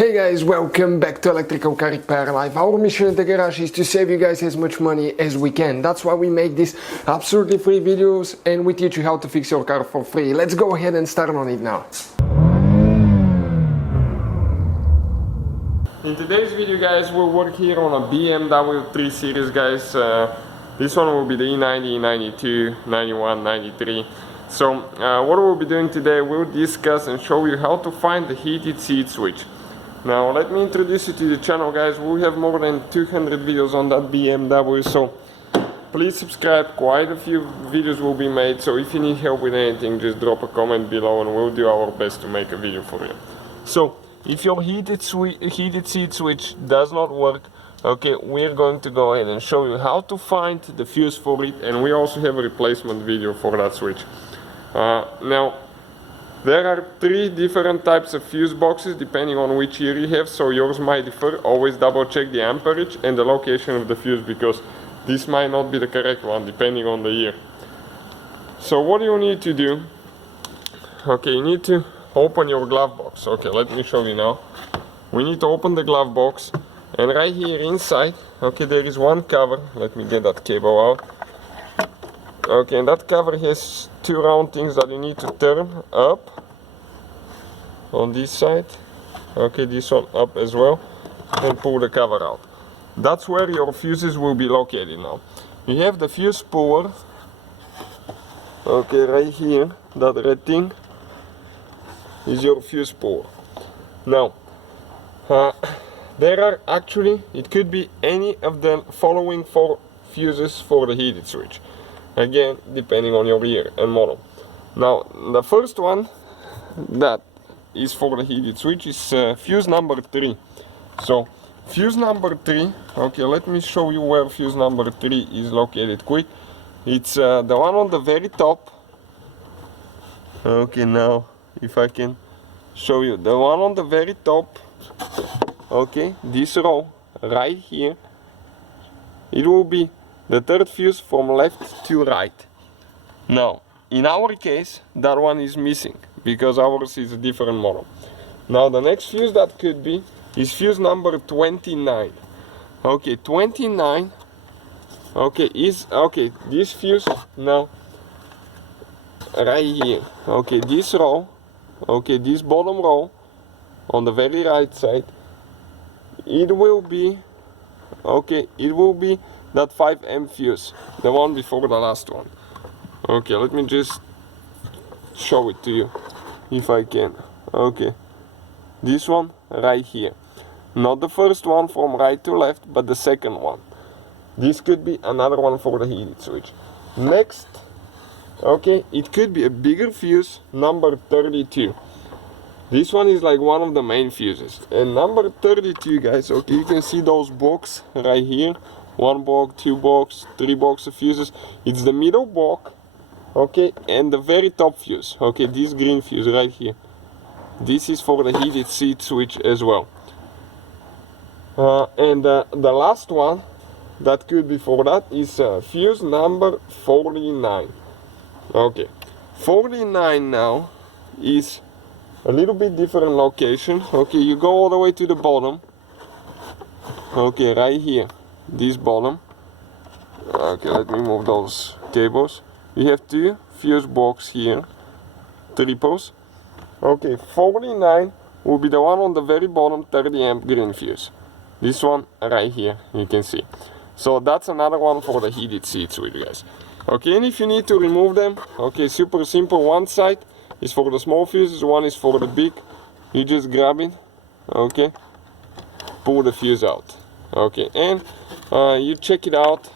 Hey guys, welcome back to Electrical Car Repair Live. Our mission at the garage is to save you guys as much money as we can. That's why we make these absolutely free videos and we teach you how to fix your car for free. Let's go ahead and start on it now. In today's video guys, we'll work here on a BMW 3 Series guys. This one will be the E90 E92 91 93. So what we'll be doing today, we'll discuss and show you how to find the heated seat switch. Now let me introduce you to the channel guys. We have more than 200 videos on that BMW, so please subscribe. Quite a few videos will be made, so if you need help with anything, just drop a comment below and we'll do our best to make a video for you. So if your heated seat switch does not work, okay, we're going to go ahead and show you how to find the fuse for it, and we also have a replacement video for that switch. Now there are 3 different types of fuse boxes depending on which year you have, so yours might differ. Always double check the amperage and the location of the fuse, because this might not be the correct one depending on the year. So what you need to do, okay, you need to open your glove box. Okay, let me show you now. We need to open the glove box, and right here inside, okay, there is one cover. Let me get that cable out. Okay, and that cover has 2 round things that you need to turn up on this side. Okay, this one up as well, and pull the cover out. That's where your fuses will be located now. You have the fuse puller, okay, right here. That red thing is your fuse puller. Now there are actually, it could be any of the following 4 fuses for the heated switch. Again, depending on your year and model. Now, the first one that is for the heated switch is fuse number 3. So, fuse number 3, okay, let me show you where fuse number 3 is located quick. It's the one on the very top. Okay, now, if I can show you, the one on the very top, okay, this row, right here, it will be the 3rd fuse from left to right. Now, in our case, that one is missing because ours is a different model. Now, the next fuse that could be is fuse number 29. Okay, 29. Okay, this fuse now right here. Okay, this row. Okay, this bottom row on the very right side. It will be. Okay, it will be that 5M fuse, the one before the last one. Okay, let me just show it to you if I can. Okay, this one right here, not the first one from right to left, but the second one. This could be another one for the heated switch. Next, okay, it could be a bigger fuse, number 32. This one is like one of the main fuses, and number 32 guys, okay, you can see those boxes right here. 1 box, 2 box, 3 box of fuses. It's the middle box, okay, and the very top fuse. Okay, this green fuse right here. This is for the heated seat switch as well. And the last one that could be for that is fuse number 49. Okay, 49 now is a little bit different location. Okay, you go all the way to the bottom. Okay, right here. This bottom. Okay, let me move those cables. We have 2 fuse box here, triples. Okay, 49 will be the one on the very bottom, 30 amp green fuse. This one right here, you can see. So that's another one for the heated seat switch guys. Okay, and if you need to remove them, okay, super simple. One side is for the small fuses, one is for the big. You just grab it, okay, pull the fuse out. Okay, and you check it out.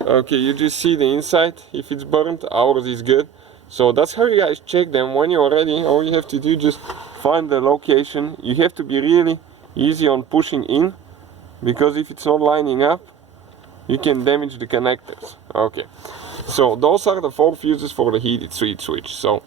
Okay, you just see the inside. If it's burnt, ours is good. So that's how you guys check them. When you're ready, all you have to do, just find the location. You have to be really easy on pushing in, because if it's not lining up, you can damage the connectors. Okay, so those are the 4 fuses for the heated seat switch. So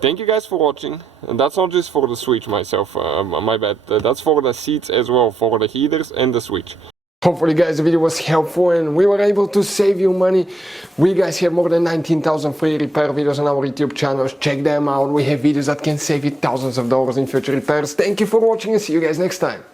thank you guys for watching, and that's not just for the switch my bad, that's for the seats as well, for the heaters and the switch. Hopefully guys the video was helpful and we were able to save you money. We guys have more than 19,000 free repair videos on our YouTube channels. Check them out. We have videos that can save you thousands of dollars in future repairs. Thank you for watching and see you guys next time.